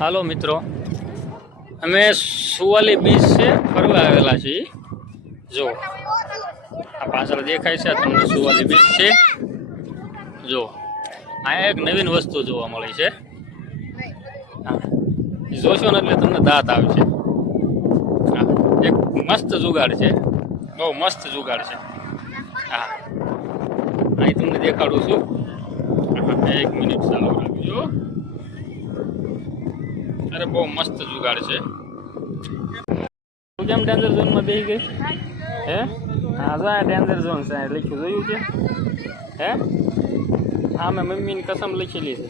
હાલો મિત્રો, અમે સુવાલી બીચ છે ફરવા આવેલા છીએ. જો આ પાછળ દેખાય છે તમને સુવાલી બીચ છે. જો અહીંયા એક નવીન વસ્તુ જોવા મળી છે. જોશો ને એટલે તમને દાંત આવશે. હા, એક મસ્ત જુગાડ છે, બહુ મસ્ત જુગાડ છે. હા, અહીં તમને દેખાડું છું. એક મિનિટ ચાલુ રાખજો. અરે બહુ મસ્ત જુગાડ છે. તું કેમ ડેન્જર ઝોનમાં બેસી ગઈ? હે હા, જો ડેન્જર ઝોન છે લખ્યું, જોયું છે? હે હા, મેં મમ્મીની કસમ લખેલી છે.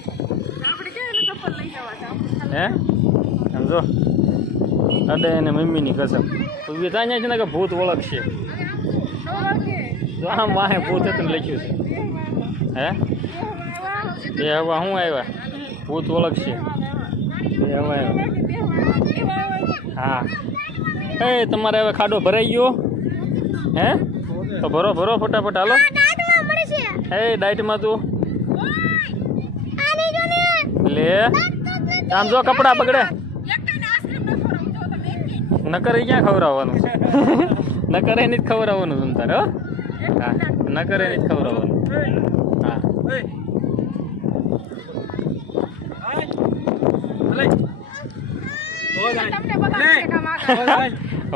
હે સમજો અડે એને મમ્મીની કસમ. તું ત્યાં છે ને કે ભૂત ઓળખશે. જો આમ વાહે ભૂત હતું લખ્યું છે. હે એ હવે શું આવ્યા? ભૂત ઓળખશે. એ હવે હા. એ તમારે હવે ખાડો ભરાઈ ગયો? હે તો ભરો ભરો ફટાફટ. હાલો એ ડાયટમાં તું લે આમ જો કપડા પકડે. નકરે ક્યાં ખવડાવવાનું? નકરે નહીં જ ખવડાવવાનું તમ તારે. હા, નકરે નહીં જ ખવડાવવાનું. હા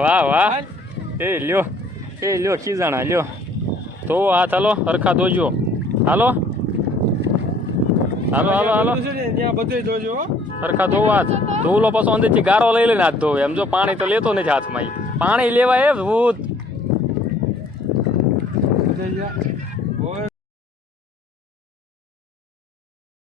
વાહ વાહ. એ લ્યો ખીજાણા લ્યો. તો હાથ હાલો હરખા ધોજો. હાલો હાલો હાલો હાલો હરખા ધોવો હાથ. ધોવલો પાછો અંદરથી ગારો લઈ લઈને હાથ ધોવે. એમ જો પાણી તો લેતો નથી હાથમાં. પાણી લેવાય ભૂત.